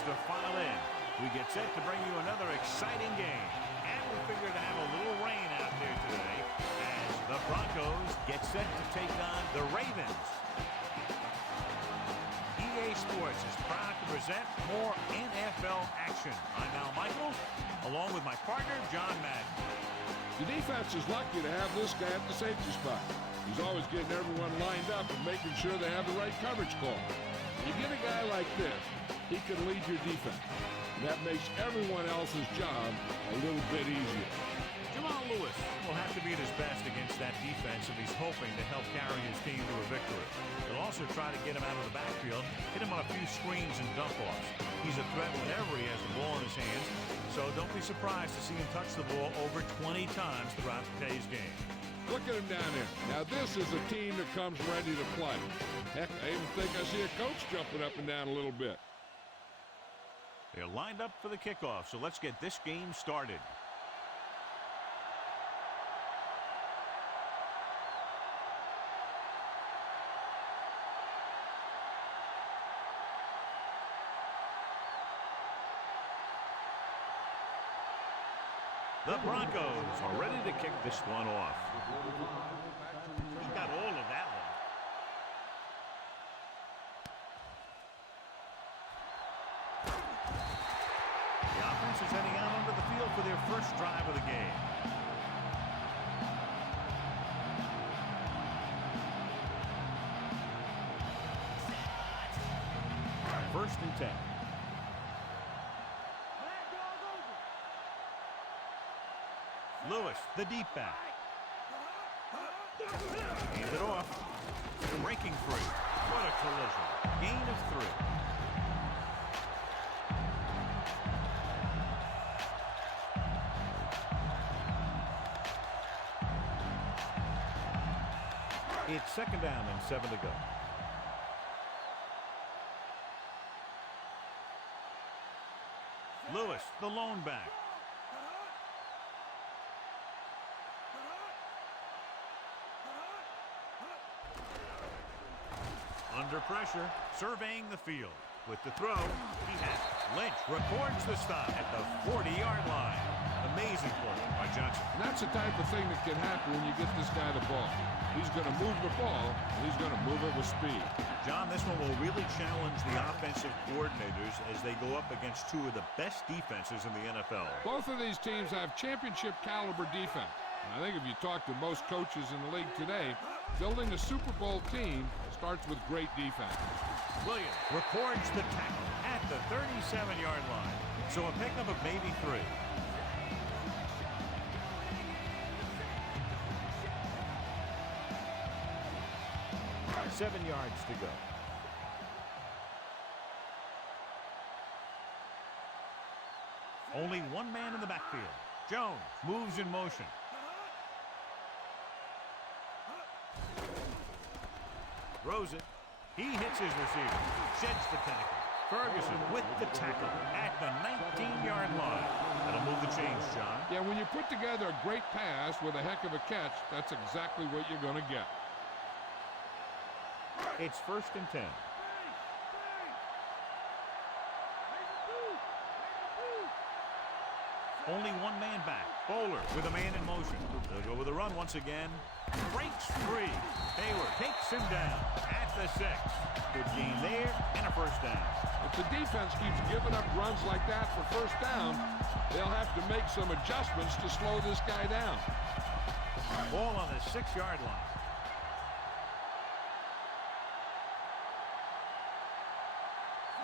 begins to file in. We get set to bring you another exciting game. And we figure to have a little rain out there today as the Broncos get set to take on the Ravens. EA Sports is proud to present more NFL action. I'm Al Michaels, along with my partner, John Madden. The defense is lucky to have this guy at the safety spot. He's always getting everyone lined up and making sure they have the right coverage call. When you get a guy like this, he can lead your defense. And that makes everyone else's job a little bit easier. Jamal Lewis will have to be at his best against that defense if he's hoping to help carry his team to a victory. He'll also try to get him out of the backfield, hit him on a few screens and dump-offs. He's a threat whenever he has the ball in his hands, so don't be surprised to see him touch the ball over 20 times throughout today's game. Look at him down there. Now this is a team that comes ready to play. Heck, I even think I see a coach jumping up and down a little bit. They're lined up for the kickoff, so let's get this game started. The Broncos are ready to kick this one off. He got all of that one. The offense is heading out onto the field for their first drive of the game. First and 10. Lewis, the deep back. Hands it off. Breaking free. What a collision. Gain of 3. It's second down and 7 to go. Lewis, the lone back. Under pressure, surveying the field. With the throw, he has it. Lynch records the stop at the 40-yard line. Amazing play by Johnson. And that's the type of thing that can happen when you get this guy the ball. He's going to move the ball, and he's going to move it with speed. John, this one will really challenge the offensive coordinators as they go up against two of the best defenses in the NFL. Both of these teams have championship-caliber defense. And I think if you talk to most coaches in the league today, building a Super Bowl team starts with great defense. Williams records the tackle at the 37-yard line. So a pickup of maybe 3. Seven yards to go. Only one man in the backfield. Jones moves in motion. Throws it. He hits his receiver. Sheds the tackle. Ferguson with the tackle at the 19-yard line. That'll move the chains, John. Yeah, when you put together a great pass with a heck of a catch, that's exactly what you're going to get. It's first and 10. Only one man back. Bowler with a man in motion. They'll go with a run once again. Breaks free. Hayward takes him down at the 6. Good gain there and a first down. If the defense keeps giving up runs like that for first down, they'll have to make some adjustments to slow this guy down. Ball on the 6-yard line.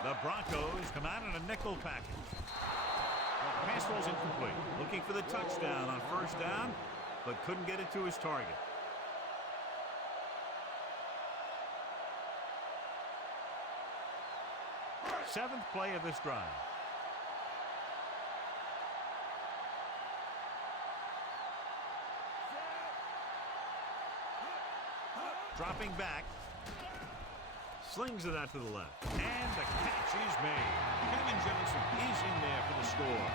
The Broncos come out in a nickel package. Pass ball's incomplete. Looking for the touchdown on first down, but couldn't get it to his target. Seventh play of this drive. Dropping back. Slings it out to the left. And the catch is made. Kevin Johnson is in there for the score.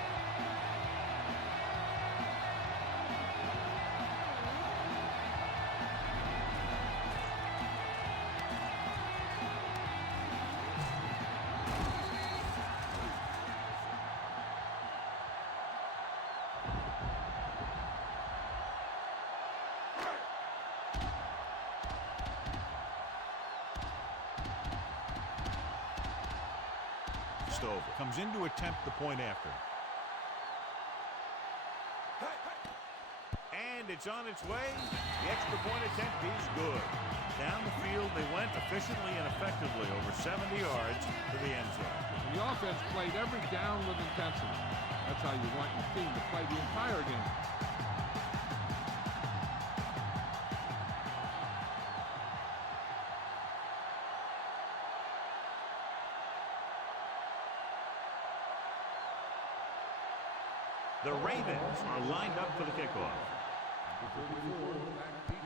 passed over. Comes in to attempt the point after. And it's on its way. The extra point attempt is good. Down the field they went efficiently and effectively over 70 yards to the end zone. The offense played every down with intensity. That's how you want your team to play the entire game. The Ravens are lined up for the kickoff.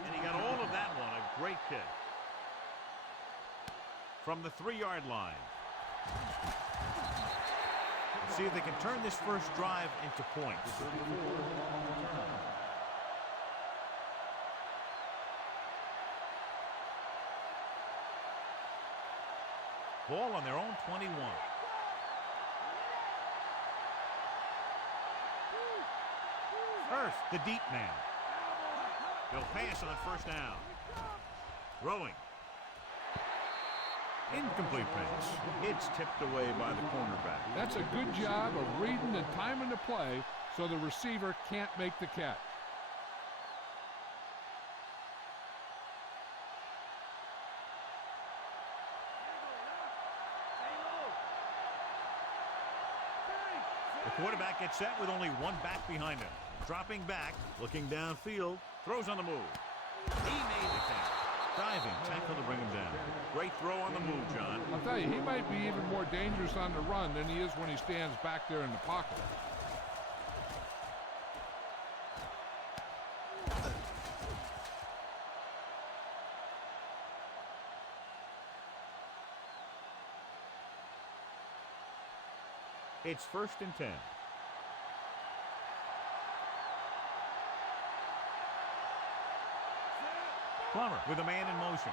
And he got all of that one. A great kick. From the 3-yard line. Let's see if they can turn this first drive into points. Ball on their own 21. First, the deep man. He'll pass on first down. Throwing. Incomplete pass. It's tipped away by the cornerback. That's a good job of reading and timing the play so the receiver can't make the catch. The quarterback gets set with only one back behind him. Dropping back, looking downfield, throws on the move. He made the catch. Diving tackle to bring him down. Great throw on the move, John. I'll tell you, he might be even more dangerous on the run than he is when he stands back there in the pocket. It's 1st and 10. Plummer with a man in motion.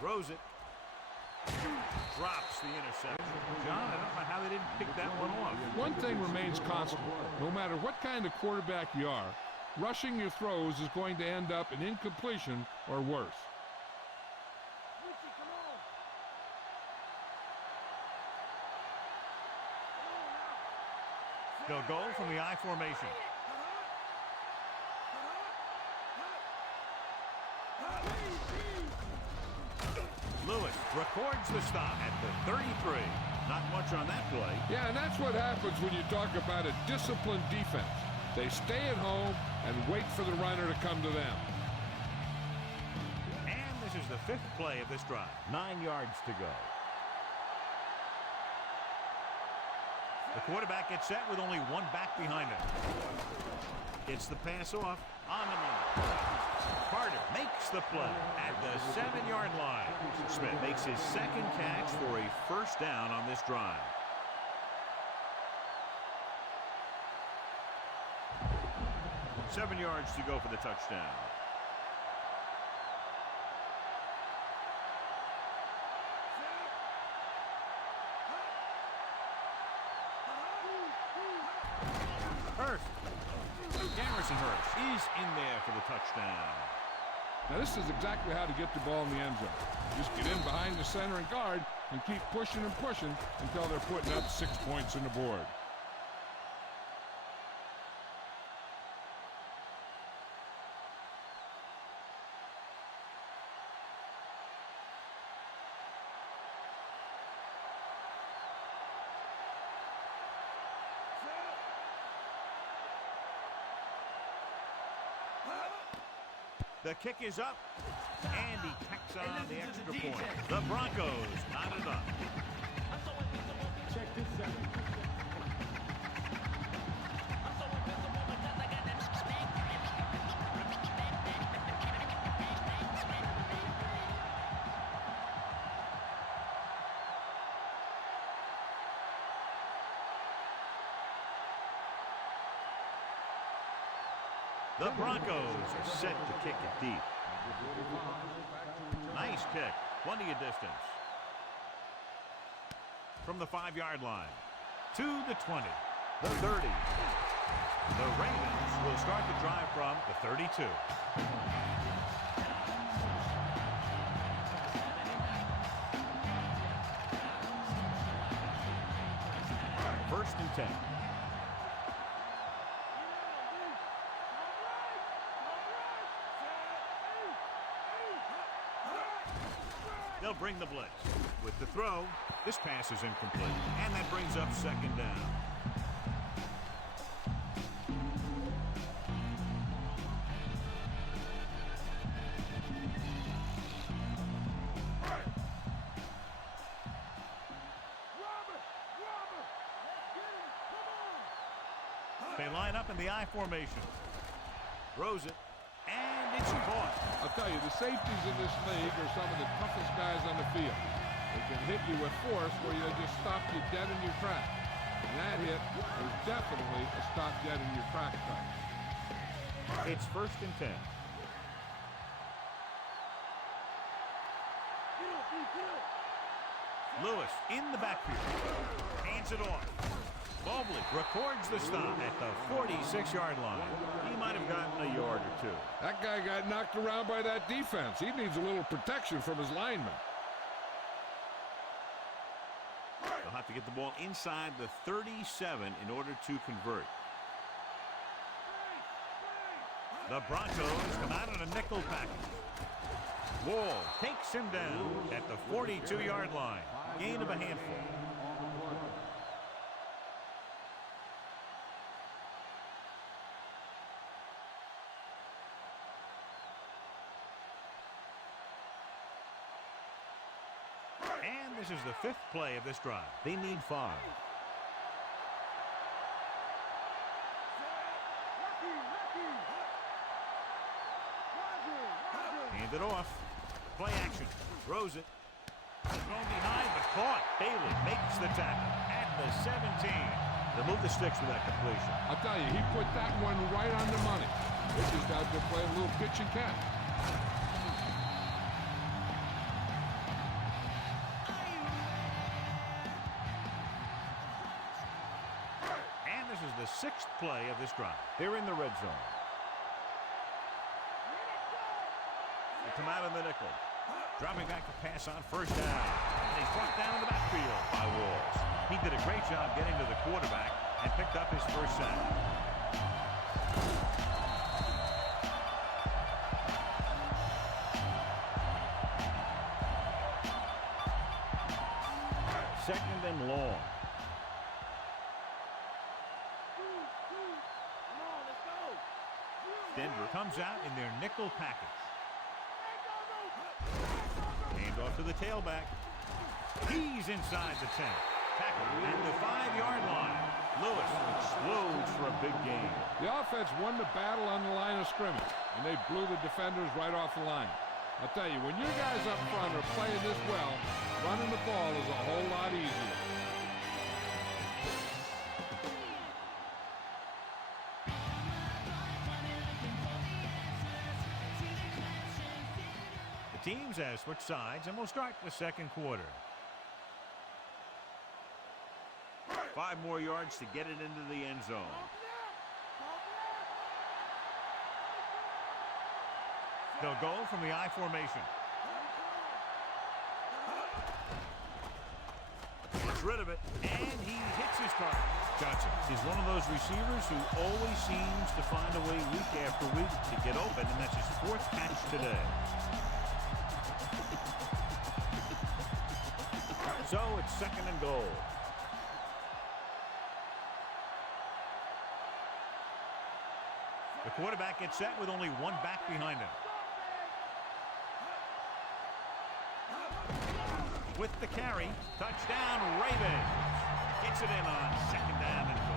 Throws it. Drops the interception. John, I don't know how they didn't pick that one off. One thing remains constant. No matter what kind of quarterback you are, rushing your throws is going to end up in incompletion or worse. They'll go from the I formation. Lewis records the stop at the 33. Not much on that play. Yeah, and that's what happens when you talk about a disciplined defense. They stay at home and wait for the runner to come to them. And this is the 5th play of this drive. 9 yards to go. The quarterback gets set with only one back behind him. Gets the pass off on the line. Carter makes the play at the 7-yard line. Smith makes his 2nd catch for a first down on this drive. Seven yards to go for the touchdown. Hurst. Garrison Hurst is in there for the touchdown. Now this is exactly how to get the ball in the end zone. Just get in behind the center and guard and keep pushing and pushing until they're putting up 6 points on the board. The kick is up, and he tacks on the extra point. The Broncos knot it up. Check this out. The Broncos are set to kick it deep. Nice kick. Plenty of distance. From the 5-yard line. To the 20. The 30. The Ravens will start the drive from the 32. First and 10. They'll bring the blitz. With the throw, this pass is incomplete. And that brings up second down. They line up in the I formation. Throws it. And it's caught. I'll tell you, the safeties in this league are some of the toughest guys on the field. They can hit you with force where they just stop you dead in your tracks. And that hit was definitely a stop dead in your tracks type. It's first and 10. Lewis in the backfield. Hands it off. Mobley records the stop at the 46-yard line. He might have gotten a yard or two. That guy got knocked around by that defense. He needs a little protection from his linemen. They'll have to get the ball inside the 37 in order to convert. The Broncos come out in a nickel package. Wall takes him down at the 42-yard line. Gain of a handful. And this is the 5th play of this drive. They need 5. Hand it off. Play action. Throws it. Going behind, but caught. Bailey makes the tackle at the 17. They'll move the sticks with that completion. I'll tell you, he put that one right on the money. They just out there playing a little pitch and catch. And this is the 6th play of this drive. They're in the red zone. They come out in the nickel. Dropping back to pass on first down. And he's brought down in the backfield by Walls. He did a great job getting to the quarterback and picked up his first sack. Second and long. Denver comes out in their nickel package. Hand off to the tailback. He's inside the 10. Tackle at the 5-yard line. Lewis explodes for a big gain. The offense won the battle on the line of scrimmage, and they blew the defenders right off the line. I'll tell you, when your guys up front are playing this well, running the ball is a whole lot easier. The teams have switched sides, and we'll start the second quarter. 5 more yards to get it into the end zone. They'll go from the I formation. Gets rid of it, and he hits his target. Johnson is one of those receivers who always seems to find a way week after week to get open, and that's his 4th catch today. So it's second and goal. The quarterback gets set with only one back behind him. With the carry, touchdown Ravens. Gets it in on second down and goal.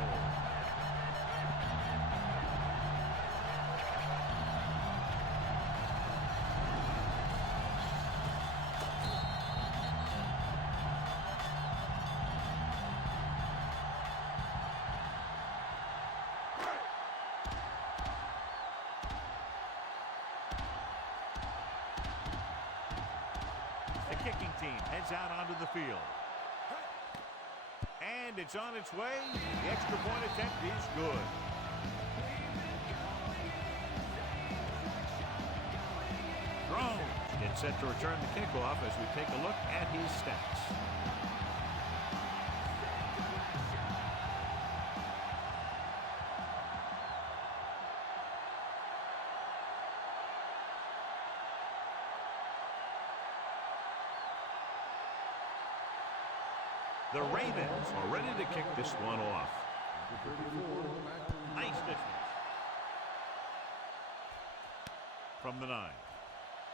The kicking team heads out onto the field. And it's on its way. The extra point attempt is good. Drones gets set to return the kickoff as we take a look at his stats. The Ravens are ready to kick this one off. Nice distance. From the 9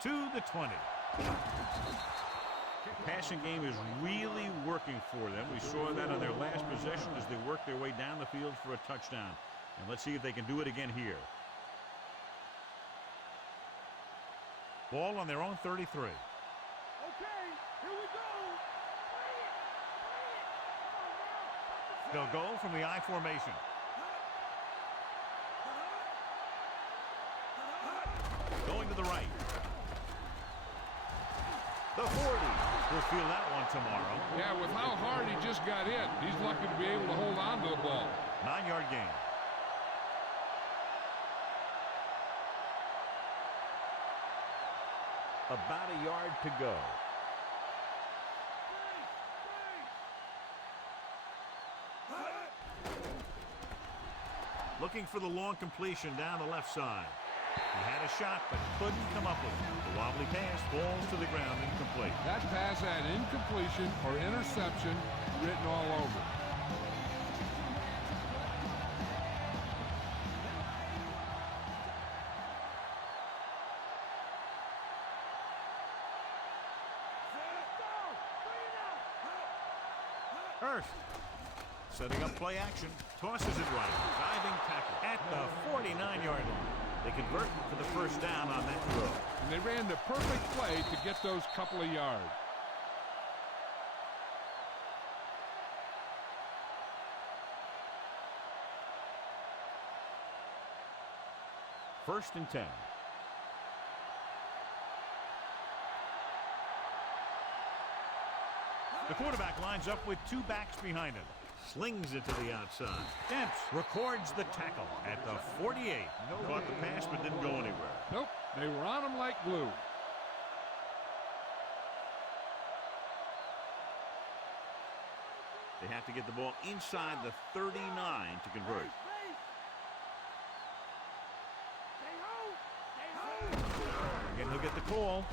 to the 20. The passing game is really working for them. We saw that on their last possession as they worked their way down the field for a touchdown. And let's see if they can do it again here. Ball on their own 33. Okay, here we go. They'll go from the I formation. Going to the right. The 40. We'll feel that one tomorrow. Yeah, with how hard he just got hit, he's lucky to be able to hold on to the ball. 9-yard gain. About a yard to go. Looking for the long completion down the left side. He had a shot, but couldn't come up with it. The wobbly pass falls to the ground incomplete. That pass had incompletion or interception written all over it. Hurst setting up play action, tosses it right, diving tackle at the 49-yard line. They convert for the first down on that throw. And they ran the perfect play to get those couple of yards. First and 10. The quarterback lines up with two backs behind him. Slings it to the outside. Dents records the tackle at the 48. Caught the pass but didn't go anywhere. Nope, they were on him like glue. They have to get the ball inside the 39 to convert. Again, he'll get the call.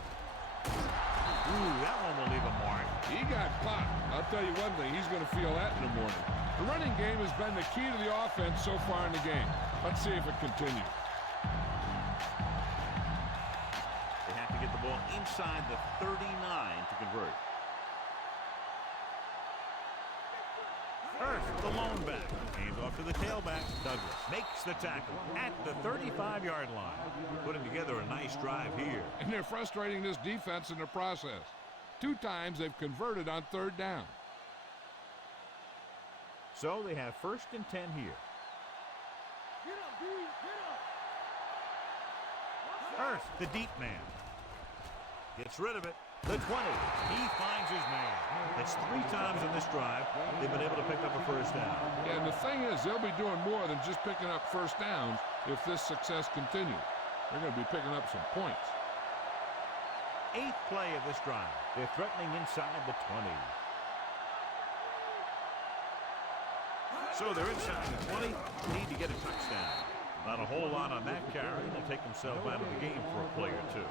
Ooh, that one will leave a mark. He got popped. I'll tell you one thing, he's going to feel that in the morning. The running game has been the key to the offense so far in the game. Let's see if it continues. They have to get the ball inside the 39 to convert. Hurst, the lone back. Hands off to the tailback. Douglas makes the tackle at the 35-yard line. Putting together a nice drive here. And they're frustrating this defense in the process. 2 times they've converted on 3rd down. So they have first and 10 here. Get up, D, get up. Hurst, the deep man. Gets rid of it. The 20. He finds his man. That's 3 times in this drive they've been able to pick up a first down. And the thing is, they'll be doing more than just picking up first downs if this success continues. They're going to be picking up some points. 8th play of this drive. They're threatening inside the 20. So they're inside the 20. Need to get a touchdown. Not a whole lot on that carry. They'll take themselves out of the game for a play or two.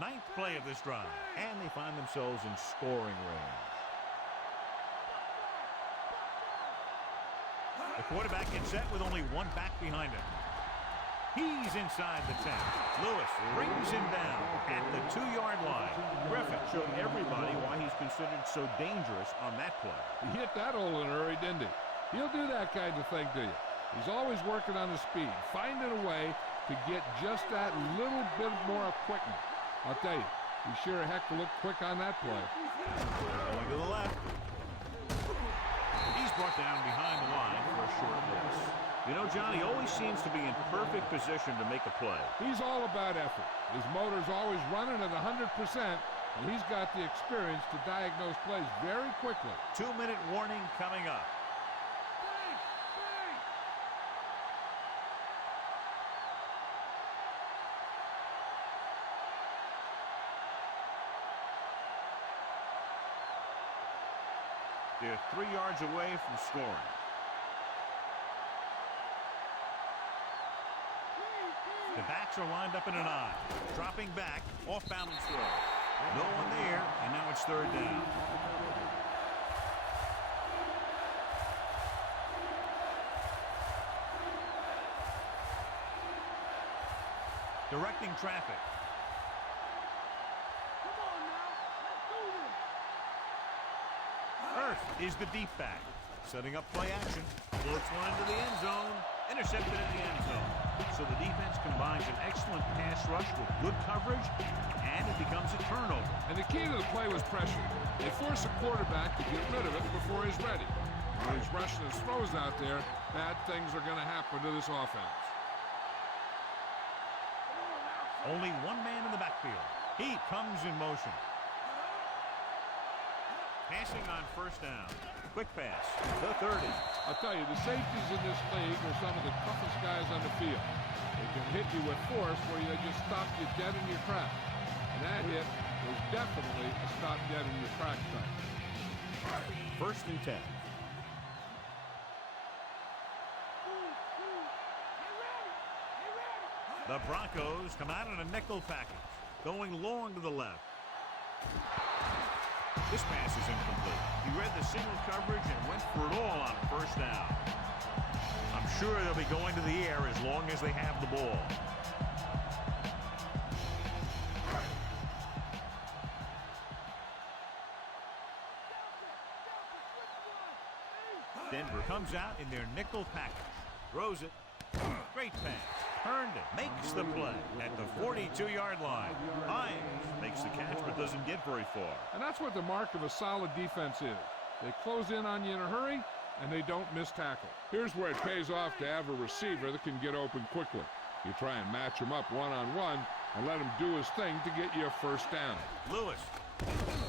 9th play of this drive, and they find themselves in scoring range. The quarterback gets set with only 1 back behind him. He's inside the 10. Lewis brings him down at the 2-yard line. Griffin showing everybody why he's considered so dangerous on that play. He hit that hole in a hurry, didn't he? He'll do that kind of thing to you. He's always working on the speed, finding a way to get just that little bit more quickness. I'll tell you, he sure heck looked quick on that play. Going to the left. He's brought down behind the line for a short loss. You know, John, he always seems to be in perfect position to make a play. He's all about effort. His motor's always running at 100%, and he's got the experience to diagnose plays very quickly. 2-minute warning coming up. They're 3 yards away from scoring. The backs are lined up in an I. Dropping back, off balance throw. No one there, and now it's third down. Directing traffic. Come on now. Let's do this. Earth is the deep back. Setting up play action. Floats one into the end zone. Intercepted in the end zone. So the defense combines an excellent pass rush with good coverage, and it becomes a turnover. And the key to the play was pressure. They force a quarterback to get rid of it before he's ready. When he's rushing his throws out there, bad things are going to happen to this offense. Only one man in the backfield. He comes in motion. Passing on first down. Quick pass. The 30. I'll tell you, the safeties in this league are some of the toughest guys on the field. They can hit you with force where they just stop you dead in your tracks. And that hit was definitely a stop dead in your tracks type. First and 10. The Broncos come out in a nickel package, going long to the left. This pass is incomplete. He read the single coverage and went for it all on first down. I'm sure they'll be going to the air as long as they have the ball. Denver comes out in their nickel package. Throws it. Great pass. Herndon makes the play at the 42-yard line. Hines makes the catch but doesn't get very far. And that's what the mark of a solid defense is. They close in on you in a hurry, and they don't miss tackle. Here's where it pays off to have a receiver that can get open quickly. You try and match him up one-on-one and let him do his thing to get you a first down. Lewis.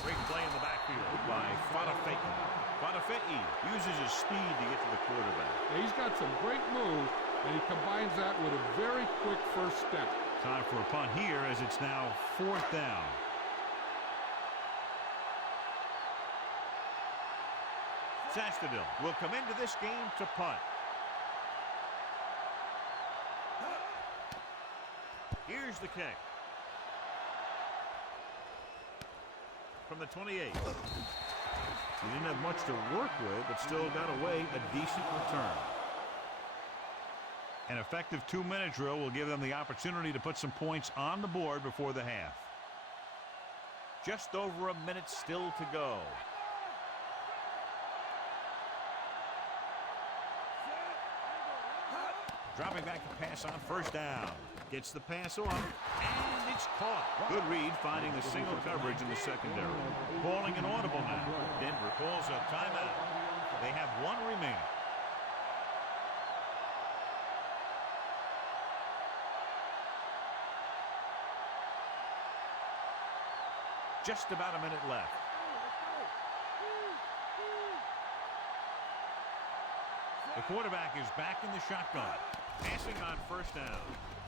Great play in the backfield by Fadafe'i uses his speed to get to the quarterback. Yeah, he's got some great moves, and he combines that with a very quick first step. Time for a punt here as it's now fourth down. Sastadil will come into this game to punt. Here's the kick. From the 28. He didn't have much to work with, but still got away a decent return. An effective 2-minute drill will give them the opportunity to put some points on the board before the half. Just over a minute still to go. Dropping back to pass on first down. Gets the pass off, and it's caught. Good read, finding the single coverage in the secondary. Calling an audible now. Denver calls a timeout. They have one remaining. Just about a minute left. The quarterback is back in the shotgun. Passing on first down.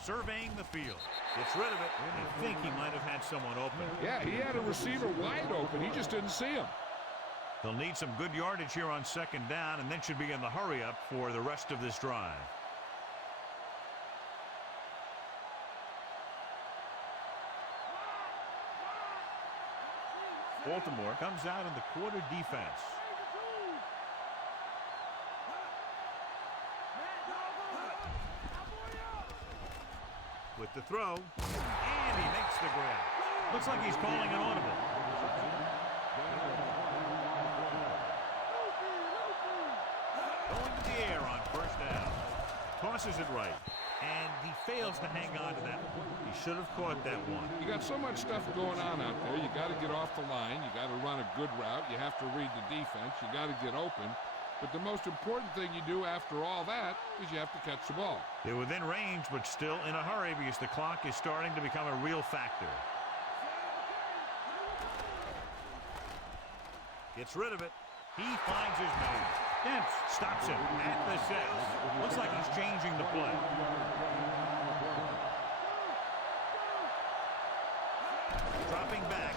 Surveying the field. Gets rid of it. I think he might have had someone open. Yeah, he had a receiver wide open. He just didn't see him. They'll need some good yardage here on second down and then should be in the hurry-up for the rest of this drive. Baltimore comes out in the quarter defense. With the throw, and he makes the grab. Looks like he's calling an audible. Going to the air on first down. Tosses it right, and he fails to hang on to that one. He should have caught that one. You got so much stuff going on out there. You got to get off the line. You got to run a good route. You have to read the defense. You got to get open. But the most important thing you do after all that is you have to catch the ball. They're within range, but still in a hurry because the clock is starting to become a real factor. Gets rid of it. He finds his man. Dent stops him at the 6. Looks like he's changing the play. Dropping back.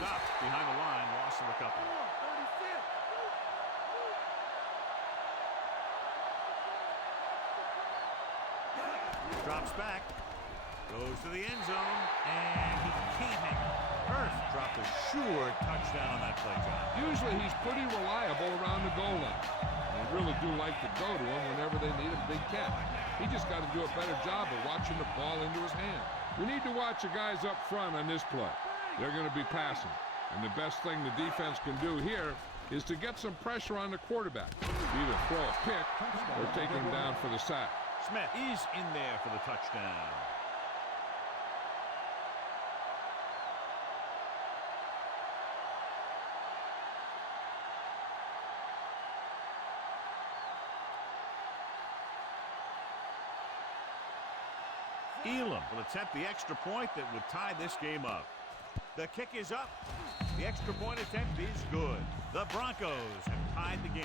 Stopped behind the line. Loss of a couple. Drops back. Goes to the end zone. And he can't hang it. Hurst dropped a sure touchdown on that play, John. Usually he's pretty reliable around the goal line. They really do like to go to him whenever they need a big catch. He just got to do a better job of watching the ball into his hand. We need to watch the guys up front on this play. They're going to be passing. And the best thing the defense can do here is to get some pressure on the quarterback. Either throw a pick or take him down for the sack. Smith is in there for the touchdown. Elam will attempt the extra point that would tie this game up. The kick is up. The extra point attempt is good. The Broncos have tied the game.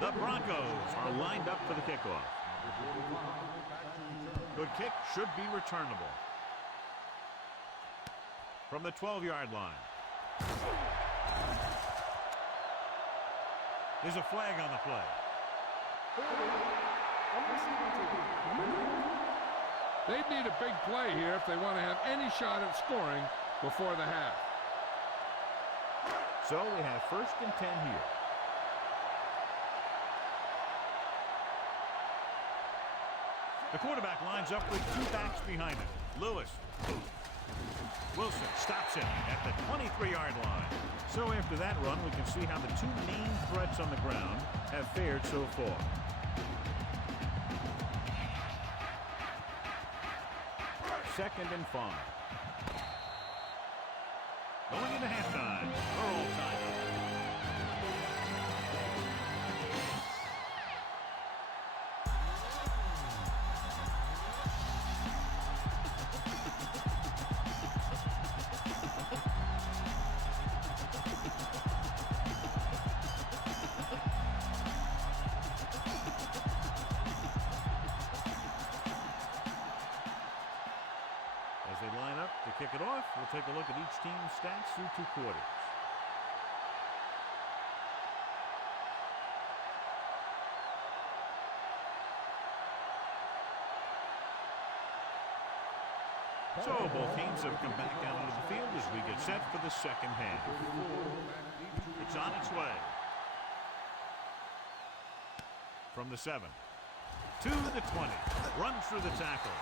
The Broncos are lined up for the kickoff. Good kick, should be returnable. From the 12-yard line. There's a flag on the play. They need a big play here if they want to have any shot at scoring before the half. So we have 1st and 10 here. The quarterback lines up with 2 backs behind him. Lewis. Wilson stops him at the 23-yard line. So after that run, we can see how the 2 main threats on the ground have fared so far. Second and 5. Going into halftime. We're all tied up. As they line up to kick it off, we'll take a look at each team's stats through 2 quarters. So both teams have come back out onto the field as we get set for the second half. It's on its way. From the 7 to the 20. Runs through the tackle.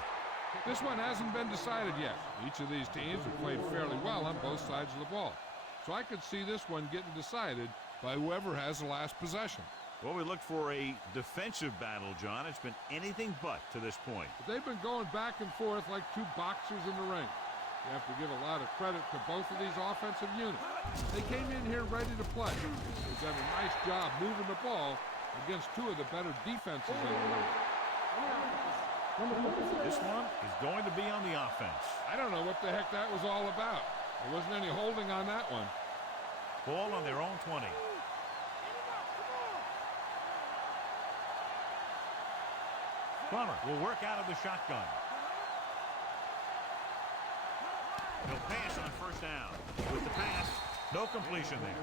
This one hasn't been decided yet. Each of these teams have played fairly well on both sides of the ball. So I could see this one getting decided by whoever has the last possession. Well, we look for a defensive battle, John. It's been anything but to this point. But they've been going back and forth like 2 boxers in the ring. You have to give a lot of credit to both of these offensive units. They came in here ready to play. They've done a nice job moving the ball against 2 of the better defenses in the league. This one is going to be on the offense. I don't know what the heck that was all about. There wasn't any holding on that one. Ball on their own 20. Plummer will work out of the shotgun. He'll pass on 1st down. With the pass, no completion there.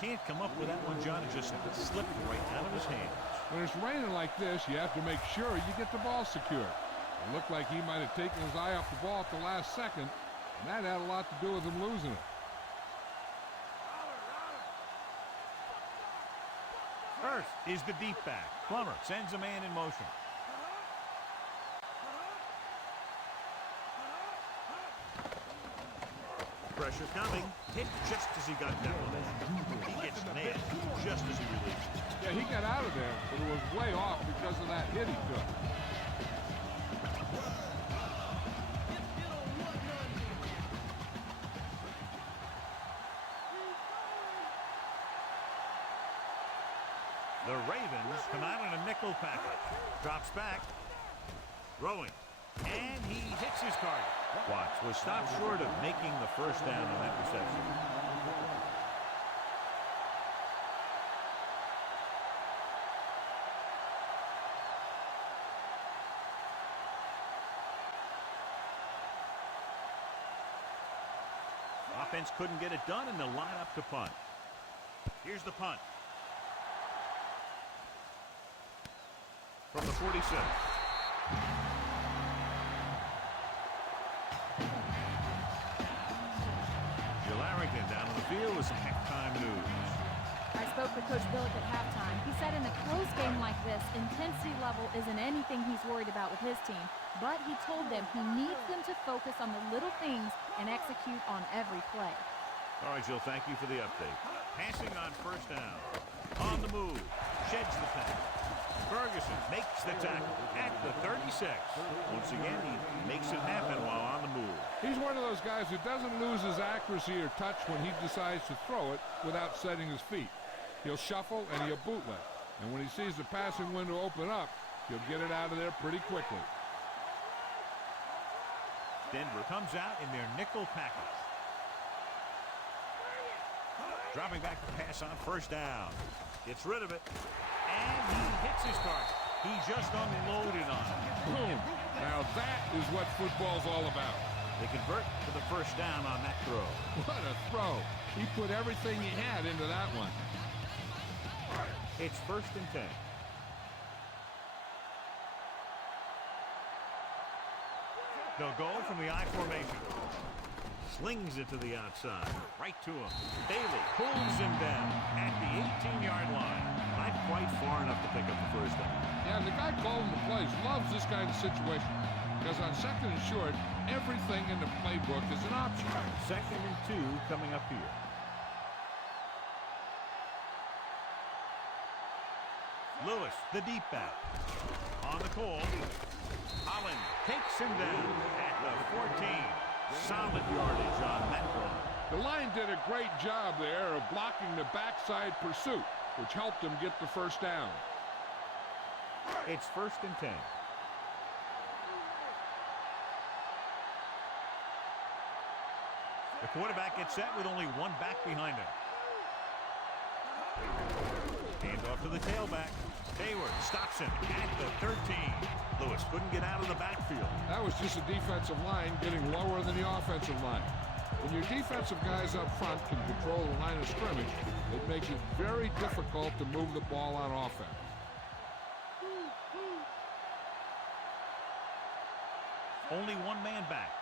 He can't come up with that one, John. It just slipped right out of his hands. When it's raining like this, you have to make sure you get the ball secure. It looked like he might have taken his eye off the ball at the last second, and that had a lot to do with him losing it. Hurst is the deep back. Plummer sends a man in motion. Pressure coming. Hit just as he got down. He gets nailed just as he released. Yeah, he got out of there, but it was way off because of that hit he took. The Ravens come out in a nickel package. Drops back. Throwing. And he hits his target. Watts was stopped short of making the 1st down on that reception. offense couldn't get it done, and they'll line up to punt. Here's the punt. From the 46. Larrington down on the field with some halftime news. I spoke with Coach Billick at halftime. He said in a close game like this, intensity level isn't anything he's worried about with his team, but he told them he needs them to focus on the little things and execute on every play. All right, Jill, thank you for the update. Passing on first down. On the move. Sheds the tackle. Ferguson makes the tackle at the 36. Once again, he makes it happen while on the move. He's one of those guys who doesn't lose his accuracy or touch when he decides to throw it without setting his feet. He'll shuffle and he'll bootleg. And when he sees the passing window open up, he'll get it out of there pretty quickly. Denver comes out in their nickel package. Dropping back to pass on first down. Gets rid of it. And he hits his target. He just unloaded on it. Boom. Now that is what football's all about. They convert to the first down on that throw. What a throw. He put everything he had into that one. It's 1st and 10. They'll go from the I formation. Slings it to the outside. Right to him. Bailey pulls him down at the 18-yard line. Not quite far enough to pick up the first down. Yeah, the guy calling the plays loves this kind of situation. Because on 2nd and short, everything in the playbook is an option. 2nd and 2 coming up here. Lewis, the deep back. On the call. Holland takes him down at the 14. Solid yardage on that run. The line did a great job there of blocking the backside pursuit, which helped him get the first down. It's 1st and 10. The quarterback gets set with only one back behind him. Hand off to the tailback. Hayward stops him at the 13. Lewis couldn't get out of the backfield. That was just a defensive line getting lower than the offensive line. When your defensive guys up front can control the line of scrimmage, it makes it very difficult to move the ball on offense. Only one man back.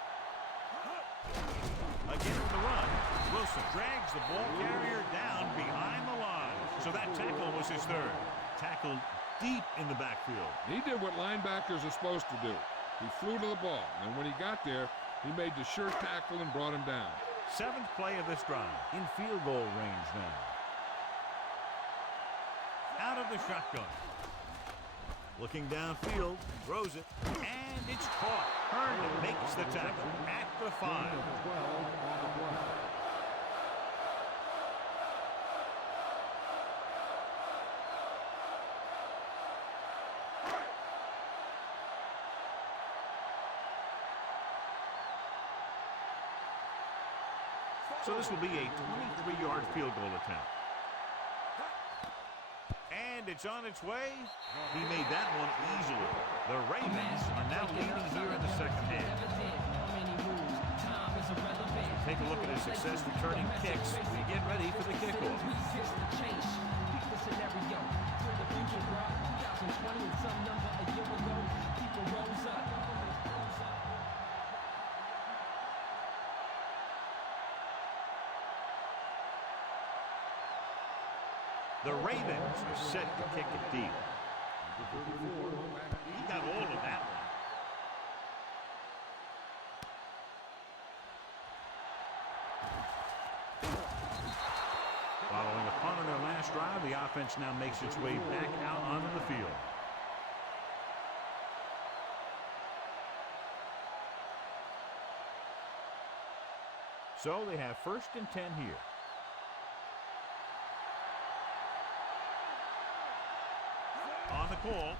Again with the run. Wilson drags the ball carrier down behind the line. So that tackle was his third. Tackled deep in the backfield. He did what linebackers are supposed to do. He flew to the ball, and when he got there, he made the sure tackle and brought him down. 7th play of this drive. In field goal range now. Out of the shotgun. Looking downfield, throws it, and it's caught. Herndon makes the tackle at the 5. So this will be a 23-yard field goal attempt. And it's on its way. He made that one easily. The Ravens are now leading here in the second half. Take a look at his success returning kicks. We get ready for the kickoff. The Ravens are set to kick it deep. He got all of that one. Following a punt on their last drive, the offense now makes its way back out onto the field. So they have 1st and 10 here. On the call,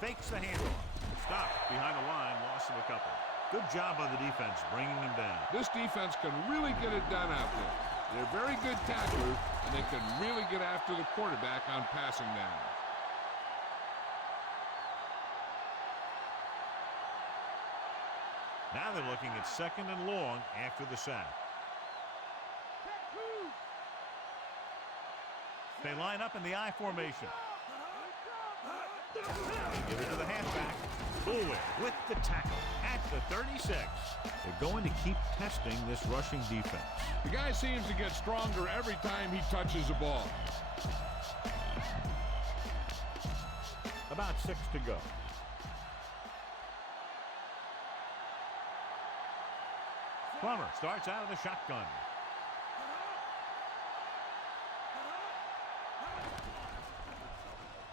fakes the handoff. Stopped behind the line, loss of a couple. Good job by the defense bringing him down. This defense can really get it done out there. They're very good tacklers, and they can really get after the quarterback on passing downs. Now they're looking at 2nd and long after the sack. They line up in the I formation. Give it to the halfback. Bullock with the tackle at the 36. They're going to keep testing this rushing defense. The guy seems to get stronger every time he touches the ball. About 6 to go. Plummer starts out of the shotgun.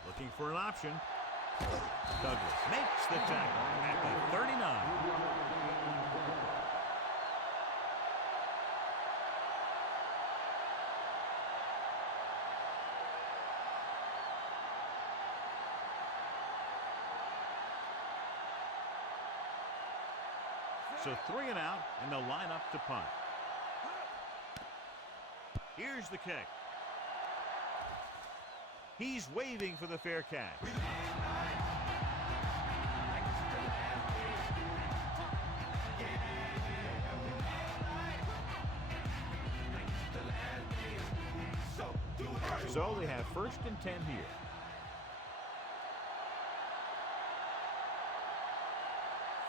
Looking for an option. Douglas makes the tackle at the 39. So 3 and out, and they'll line up to punt. Here's the kick. He's waving for the fair catch. So they have 1st and 10 here.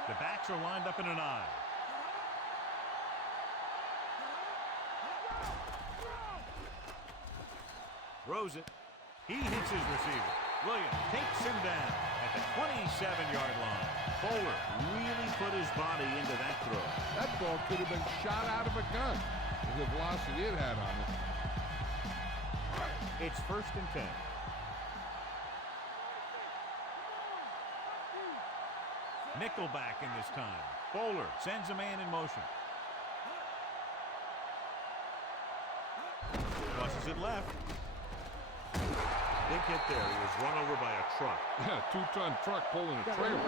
The backs are lined up in an I. Throws it. He hits his receiver. Williams takes him down at the 27-yard line. Bowler really put his body into that throw. That ball could have been shot out of a gun with the velocity it had on it. It's 1st and 10. Nickelback in this time. Bowler sends a man in motion. Crosses it left. Big hit there. He was run over by a truck. Yeah, 2-ton truck pulling a trailer.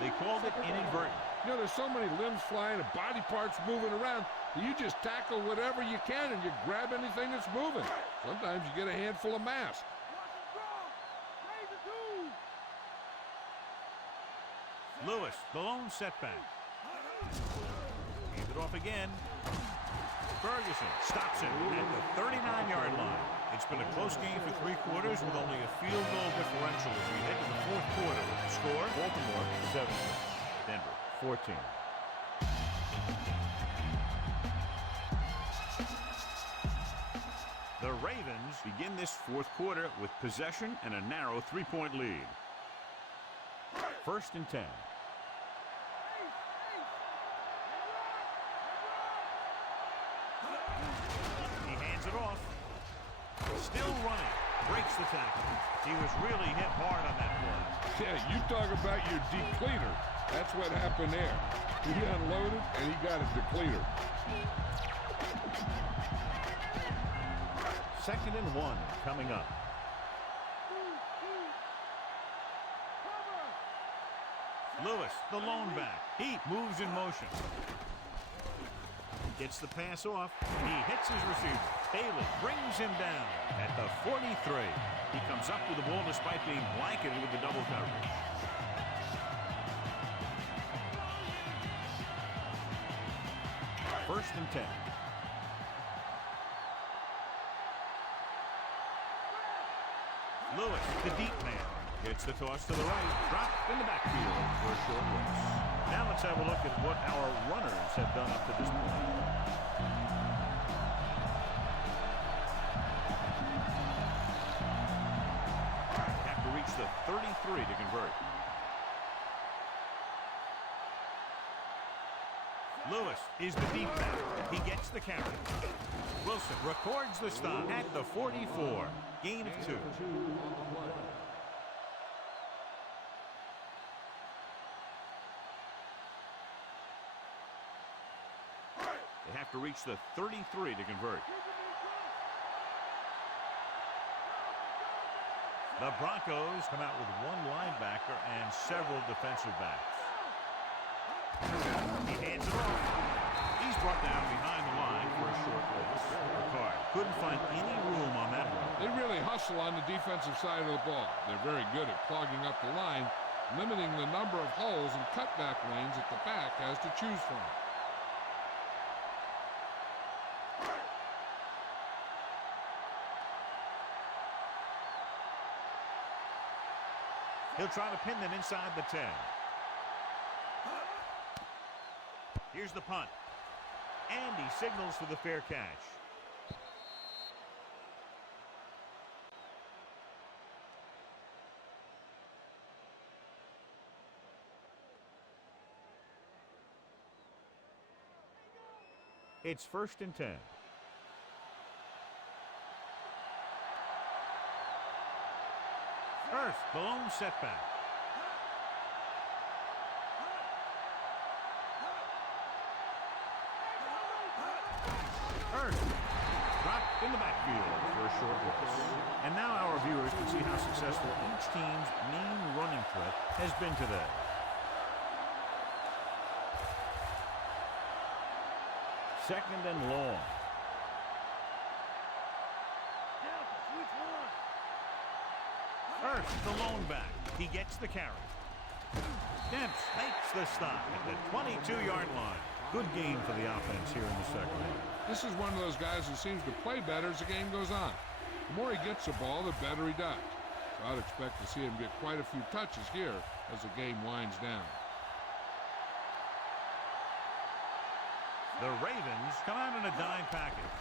They called it inadvertent. You know, there's so many limbs flying and body parts moving around. You just tackle whatever you can and you grab anything that's moving. Sometimes you get a handful of mass. Lewis, the lone setback. Hands it off again. Ferguson stops him at the 39-yard line. It's been a close game for 3 quarters with only a field goal differential as we head to the 4th quarter with the score. Baltimore 7, Denver 14. The Ravens begin this 4th quarter with possession and a narrow 3-point lead. 1st and 10. He hands it off. Still running. Breaks the tackle. He was really hit hard on that play. Yeah, you talk about your depleter. That's what happened there. He unloaded and he got a depleter. 2nd and 1 coming up. Lewis, the lone back. He moves in motion. Gets the pass off. He hits his receiver. Bailey brings him down at the 43. He comes up with the ball despite being blanketed with the double coverage. First and 10. Lewis, the deep man. Gets the toss to the right. Dropped in the backfield for a short loss. Now let's have a look at what our runners have done up to this point. Have to reach the 33 to convert. Lewis is the deep back. He gets the carry. Wilson records the stop at the 44. Gain of 2. They have to reach the 33 to convert. The Broncos come out with 1 linebacker and several defensive backs. He hands it off. He's brought down behind the line for a short loss. Ricard couldn't find any room on that one. They really hustle on the defensive side of the ball. They're very good at clogging up the line, limiting the number of holes and cutback lanes that the back has to choose from. He'll try to pin them inside the 10. Here's the punt. And he signals for the fair catch. It's 1st and 10. First, the lone setback. First, dropped in the backfield for a short loss. And now our viewers can see how successful each team's main running threat has been today. Second and long. First, the lone back. He gets the carry. Demps makes the stop at the 22-yard line. Good game for the offense here in the second. This is one of those guys who seems to play better as the game goes on. The more he gets the ball, the better he does. So I'd expect to see him get quite a few touches here as the game winds down. The Ravens come out in a dime package.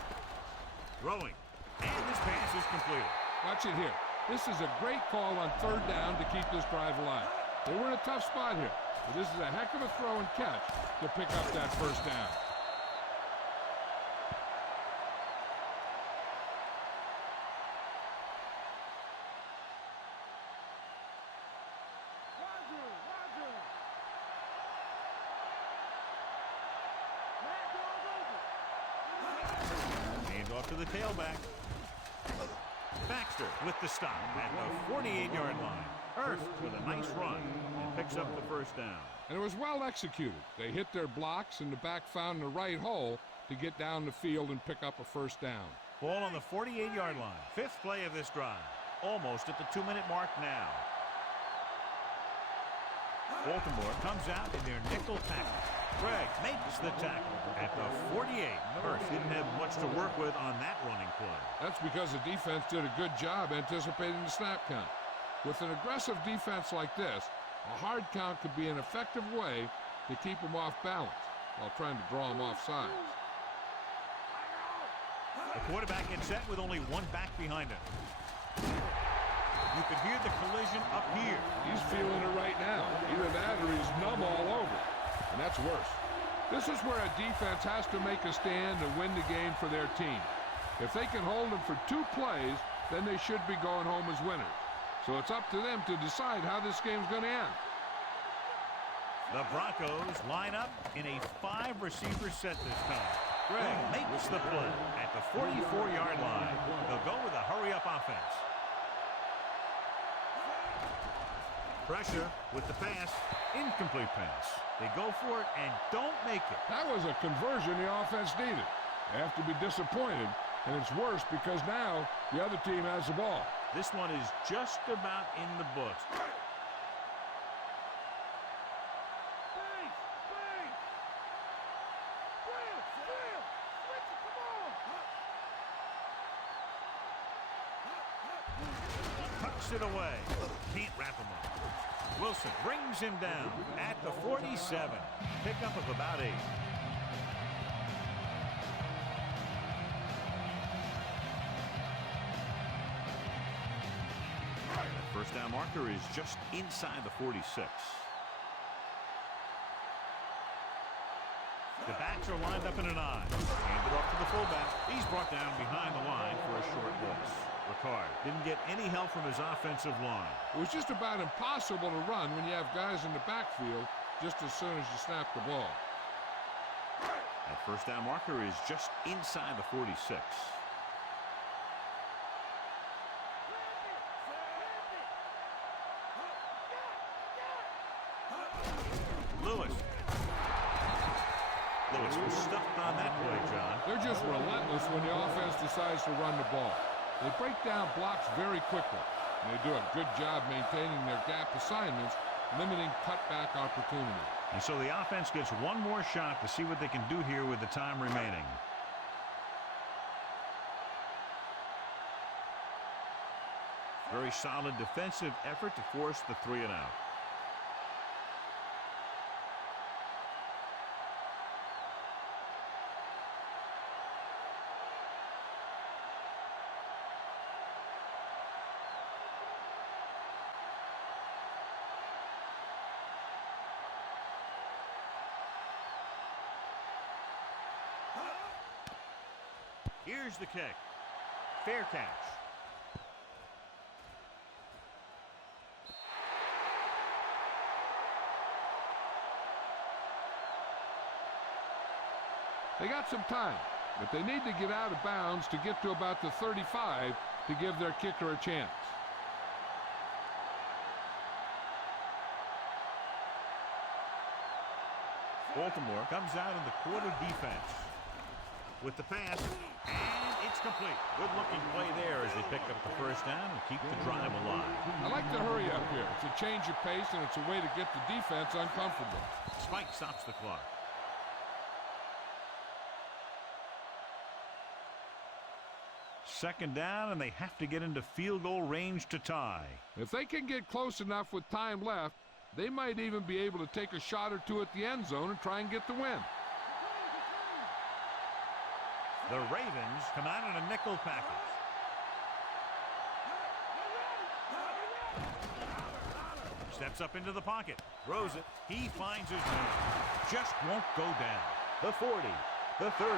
Throwing. And this pass is completed. Watch it here. This is a great call on 3rd down to keep this drive alive. They were in a tough spot here, but this is a heck of a throw and catch to pick up that 1st down. Hand off to the tailback. Baxter with the stop at the 48-yard line. Hurst with a nice run and picks up the 1st down. And it was well executed. They hit their blocks and the back found the right hole to get down the field and pick up a 1st down. Ball on the 48-yard line. 5th play of this drive. Almost at the 2-minute mark now. Baltimore comes out in their nickel tackle. Craig makes the tackle at the 48. Hurst didn't have much to work with on that running play. That's because the defense did a good job anticipating the snap count. With an aggressive defense like this, a hard count could be an effective way to keep them off balance while trying to draw them off sides. The quarterback gets set with only one back behind him. You can hear the collision up here. He's feeling it right now. Either that or he's numb all over. And that's worse. This is where a defense has to make a stand and win the game for their team. If they can hold them for 2 plays, then they should be going home as winners. So it's up to them to decide how this game's going to end. The Broncos line up in a 5-receiver set this time. Gregg makes the play at the 44-yard line. They'll go with a hurry-up offense. Pressure with the pass. Incomplete pass. They go for it and don't make it. That was a conversion the offense needed. They have to be disappointed, and it's worse because now the other team has the ball. This one is just about in the books. Tucks it away. Can't wrap him up. Wilson brings him down at the 47. Pickup of about 8. The first down marker is just inside the 46. The backs are lined up in an I. Handed off to the fullback. He's brought down behind the line for a short loss. Ricard didn't get any help from his offensive line. It was just about impossible to run when you have guys in the backfield just as soon as you snap the ball. That first down marker is just inside the 46. Lewis was stuffed on that play, John. They're just relentless when the offense decides to run the ball. They break down blocks very quickly, and they do a good job maintaining their gap assignments, limiting cutback opportunities. And so the offense gets one more shot to see what they can do here with the time remaining. Very solid defensive effort to force the 3-and-out. Here's the kick. Fair catch. They got some time, but they need to get out of bounds to get to about the 35 to give their kicker a chance. Baltimore comes out in the quarter defense with the pass, and it's complete. Good-looking play there as they pick up the first down and keep the drive alive. I like the hurry up here. It's a change of pace, and it's a way to get the defense uncomfortable. Spike stops the clock. Second down, and they have to get into field goal range to tie. If they can get close enough with time left, they might even be able to take a shot or two at the end zone and try and get the win. The Ravens come out in a nickel package. Steps up into the pocket. Throws it. He finds his man. Just won't go down. The 40, the 30,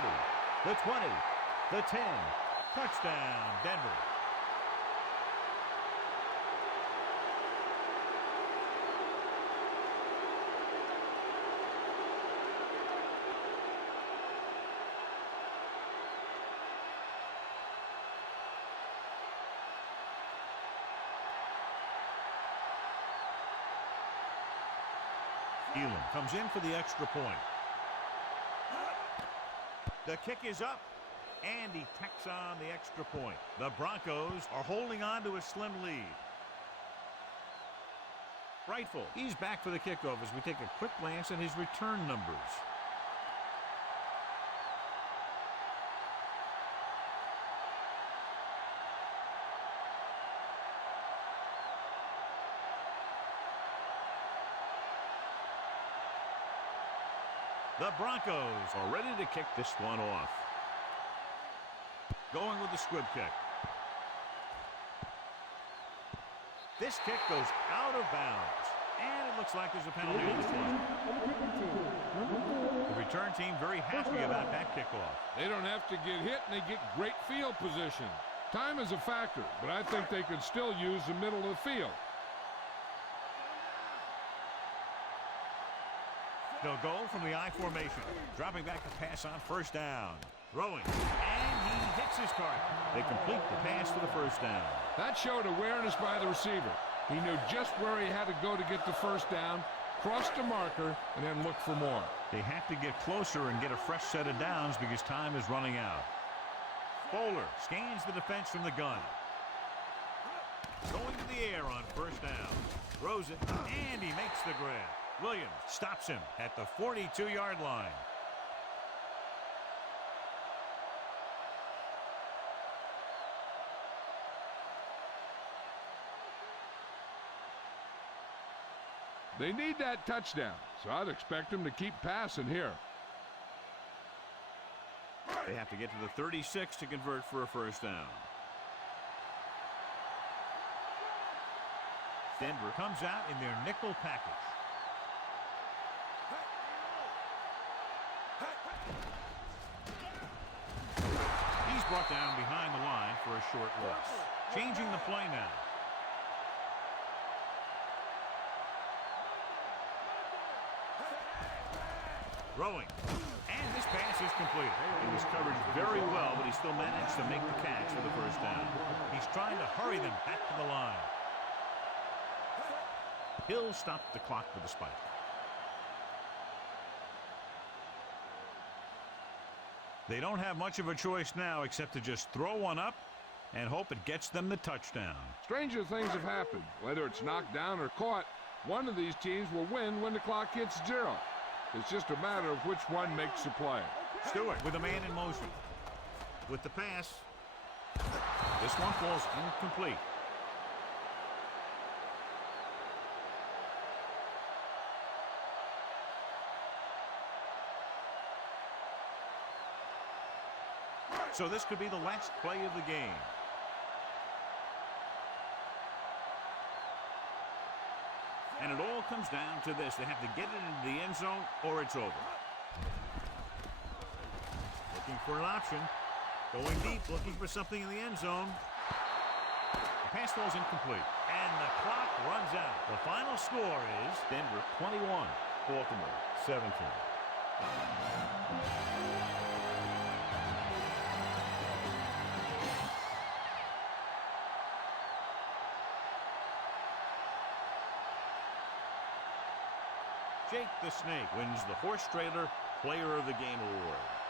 the 20, the 10. Touchdown, Denver. Elam comes in for the extra point. The kick is up, and he tacks on the extra point. The Broncos are holding on to a slim lead. Rightful. He's back for the kickoff as we take a quick glance at his return numbers. The Broncos are ready to kick this one off. Going with the squib kick. This kick goes out of bounds. And it looks like there's a penalty on this one. The return team very happy about that kickoff. They don't have to get hit, and they get great field position. Time is a factor, but I think they could still use the middle of the field. They'll go from the I formation. Dropping back to pass on first down. Throwing. And he hits his target. They complete the pass for the first down. That showed awareness by the receiver. He knew just where he had to go to get the first down, crossed the marker, and then look for more. They have to get closer and get a fresh set of downs because time is running out. Bowler scans the defense from the gun. Going to the air on first down. Throws it, and he makes the grab. Williams stops him at the 42-yard line. They need that touchdown, so I'd expect them to keep passing here. They have to get to the 36 to convert for a first down. Denver comes out in their nickel package. He's brought down behind the line for a short loss. Changing the play now. Throwing. And this pass is completed. He was covered very well, but he still managed to make the catch for the first down. He's trying to hurry them back to the line. He'll stop the clock with a spike. They don't have much of a choice now except to just throw one up and hope it gets them the touchdown. Stranger things have happened. Whether it's knocked down or caught, one of these teams will win when the clock hits 0. It's just a matter of which one makes the play. Stewart with a man in motion. With the pass. This one falls incomplete. So this could be the last play of the game. And it all comes down to this. They have to get it into the end zone or it's over. Looking for an option. Going deep, looking for something in the end zone. The pass falls incomplete. And the clock runs out. The final score is Denver 21, Baltimore 17. Jake the Snake wins the Horse Trailer Player of the Game award.